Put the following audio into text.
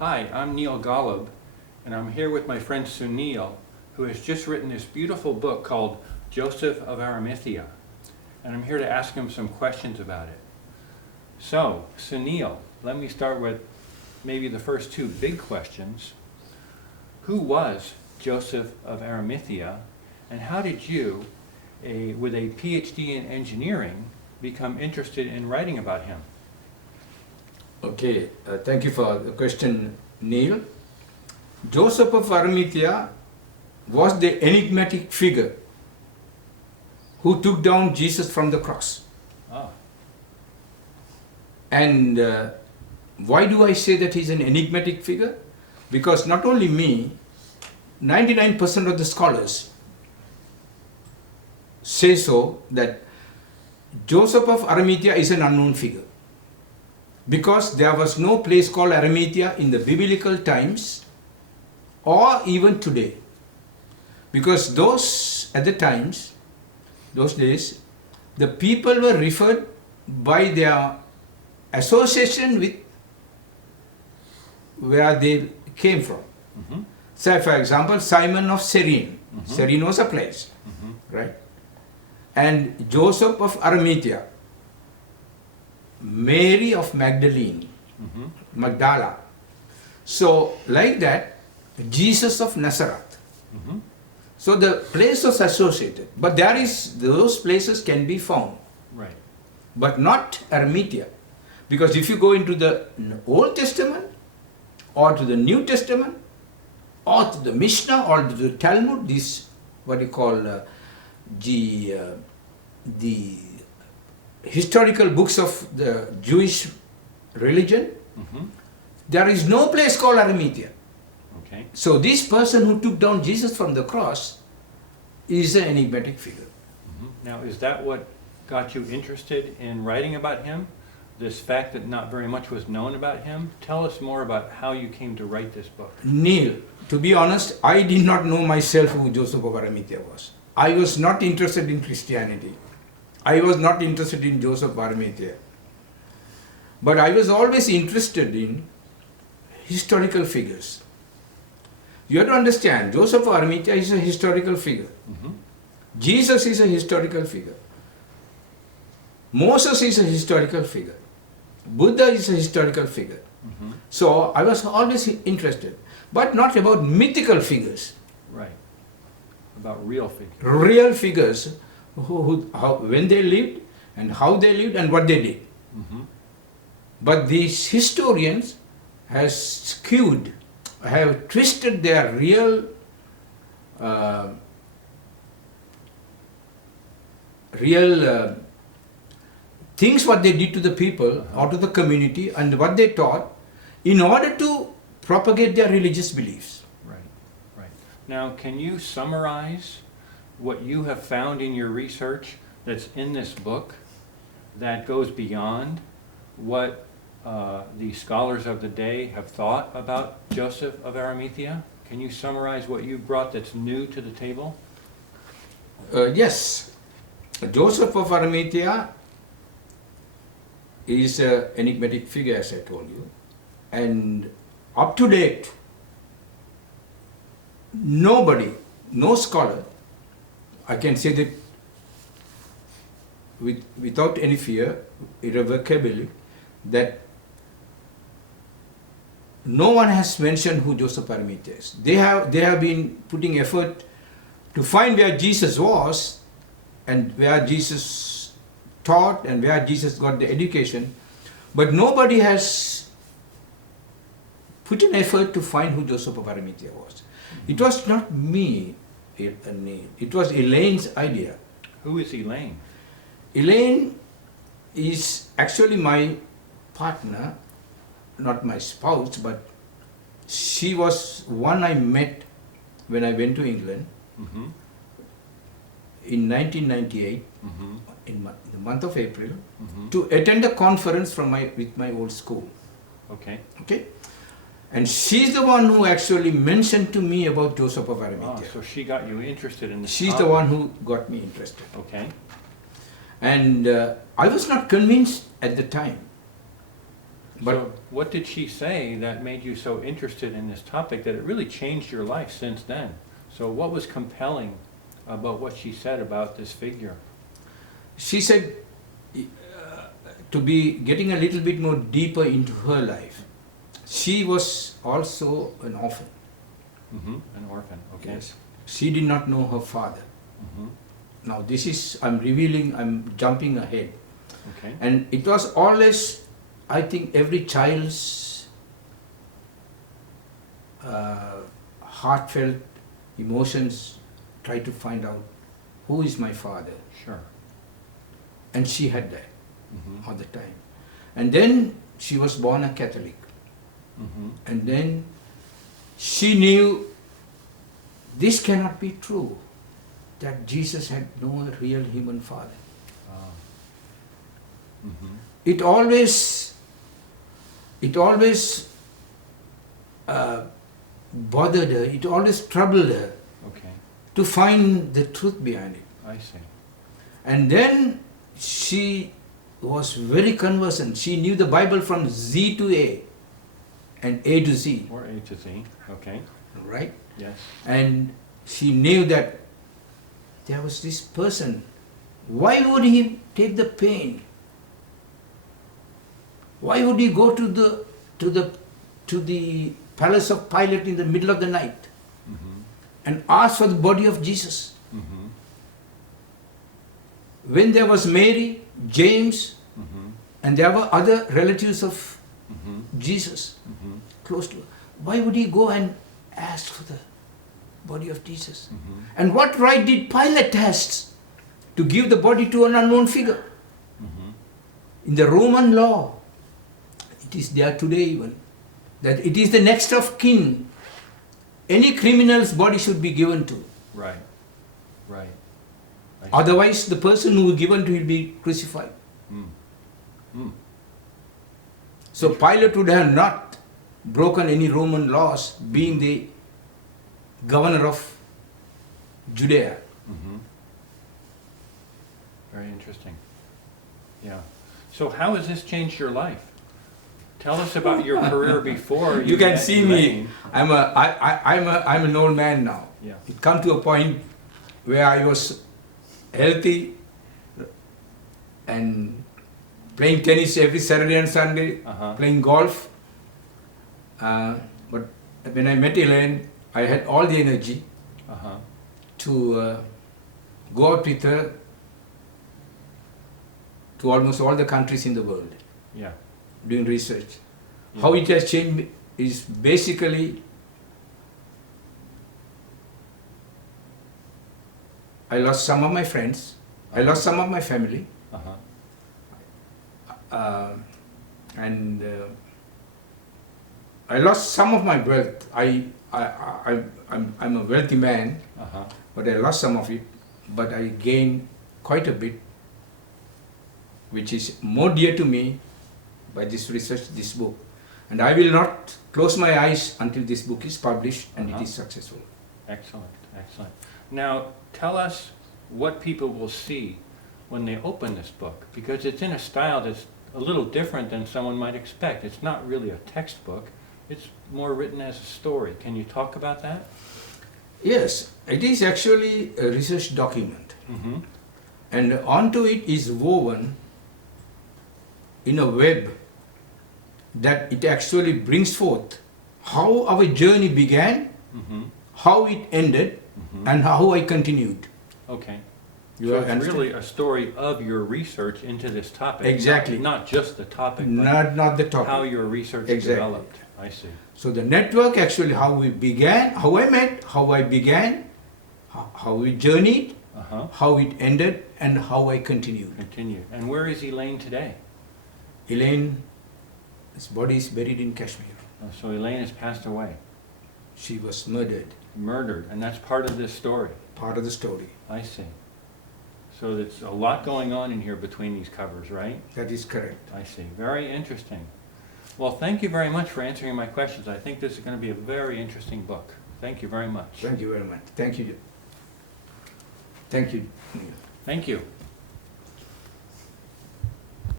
Hi, I'm Neal Golub, and I'm here with my friend Sunil, who has just written this beautiful book called Joseph of Arimathea. And I'm here to ask him some questions about it. So, Sunil, let me start with maybe the first two big questions. Who was Joseph of Arimathea, and how did you, with a PhD in engineering, become interested in writing about him? Okay, thank you for the question, Neal. Joseph of Arimathea was the enigmatic figure who took down Jesus from the cross. Oh. And why do I say that he's an enigmatic figure? Because not only me, 99% of the scholars say so, that Joseph of Arimathea is an unknown figure. Because there was no place called Arimathea in the biblical times or even today. Because those days, the people were referred by their association with where they came from. Mm-hmm. Say, for example, Simon of Cyrene. Mm-hmm. Cyrene was a place, Mm-hmm. right? And Joseph of Arimathea, Mary of Magdalene, Mm-hmm. Magdala. So, like that, Jesus of Nazareth. Mm-hmm. So the place was associated, but those places can be found, Right. but not Arimathea. Because if you go into the Old Testament, or to the New Testament, or to the Mishnah, or to the Talmud, this what you call the historical books of the Jewish religion, Mm-hmm. there is no place called Arimathea. Okay. So this person who took down Jesus from the cross is an enigmatic figure. Mm-hmm. Now, is that what got you interested in writing about him? This fact that not very much was known about him? Tell us more about how you came to write this book. Neal, to be honest, I did not know myself who Joseph of Arimathea was. I was not interested in Christianity. I was not interested in Joseph of Arimathea. But I was always interested in historical figures. You have to understand, Joseph of Arimathea is a historical figure. Mm-hmm. Jesus is a historical figure. Moses is a historical figure. Buddha is a historical figure. Mm-hmm. So I was always interested, but not about mythical figures. Right. About real figures. Real figures when they lived and how they lived and what they did. Mm-hmm. But these historians have twisted their real things what they did to the people or to the community and what they taught in order to propagate their religious beliefs. Right, right. Now, can you summarize what you have found in your research that's in this book that goes beyond what the scholars of the day have thought about Joseph of Arimathea? Can you summarize what you brought that's new to the table? Yes, Joseph of Arimathea is an enigmatic figure, as I told you, and up to date, nobody, no scholar, I can say that without any fear, irrevocably, that no one has mentioned who Joseph of Arimathea is. They have been putting effort to find where Jesus was and where Jesus taught and where Jesus got the education, but nobody has put an effort to find who Joseph of Arimathea was. It was not me, it was Elaine's idea. Who is Elaine? Elaine is actually my partner, not my spouse, but she was one I met when I went to England Mm-hmm. in 1998, Mm-hmm. in the month of April, Mm-hmm. to attend a conference with my old school. Okay. Okay? And she's the one who actually mentioned to me about Joseph of Arimathea. So she got you interested in this She's the topic. one who got me interested. Okay. And I was not convinced at the time. But So what did she say that made you so interested in this topic that it really changed your life since then? So what was compelling about what she said about this figure? she said to be getting a little bit more deeper into her life. She was also an orphan. An orphan, okay. Yes. She did not know her father. Mm-hmm. Now this is, I'm jumping ahead. Okay. And it was always, I think, every child's heartfelt emotions try to find out who is my father. Sure. And she had that Mm-hmm. all the time. And then she was born a Catholic. Mm-hmm. And then she knew this cannot be true, that Jesus had no real human father. Mm-hmm. It always bothered her, it always troubled her Okay. to find the truth behind it. I see. And then she was very conversant. She knew the Bible from Z to A and A to Z, Or A to Z. Okay. right? Yes. And she knew that there was this person. Why would he take the pain? Why would he go to the palace of Pilate in the middle of the night Mm-hmm. and ask for the body of Jesus? Mm-hmm. When there was Mary, James, Mm-hmm. and there were other relatives of Mm-hmm. Jesus Mm-hmm. close to her, why would he go and ask for the body of Jesus? Mm-hmm. And what right did Pilate has to give the body to an unknown figure? Mm-hmm. In the Roman law, it is there today even, that it is the next of kin. Any criminal's body should be given to. Right. Right. I see. Otherwise, the person who is given to will be crucified. Mm. Mm. So Pilate would have not broken any Roman laws, being the governor of Judea. Mm-hmm. Very interesting. Yeah. So how has this changed your life? Tell us about your career before You can met see Elaine. me. I'm an old man now. Yeah. It come to a point where I was healthy and playing tennis every Saturday and Sunday, Uh-huh. playing golf. But when I met Elaine, I had all the energy Uh-huh. to go out with her to almost all the countries in the world Yeah. doing research. Yeah. How it has changed is basically I lost some of my friends, I lost some of my family, Uh-huh. and I lost some of my wealth. I'm a wealthy man, Uh-huh. but I lost some of it. But I gained quite a bit, which is more dear to me by this research, this book. And I will not close my eyes until this book is published and Uh-huh. it is successful. Excellent. Excellent. Now, tell us what people will see when they open this book, because it's in a style that's a little different than someone might expect. It's not really a textbook. It's more written as a story. Can you talk about that? Yes, it is actually a research document. Mm-hmm. And onto it is woven in a web that it actually brings forth how our journey began, Mm-hmm. how it ended, Mm-hmm. and how I continued. Okay. You So it's understand? really a story of your research into this topic. Exactly. Not just the topic, but Not the topic. how your research Exactly. developed. I see. So the network actually how we began, how I met, how I began, how we journeyed, Uh-huh. how it ended, and how I continued. Continue. And where is Elaine today? Elaine's body is buried in Kashmir. So Elaine has passed away, She was murdered. murdered, and that's part of this story. Part of the story. I see. So there's a lot going on in here between these covers, right? That is correct. I see. Very interesting. Well, thank you very much for answering my questions. I think this is going to be a very interesting book. Thank you very much. Thank you very much. Thank you. Thank you. Thank you.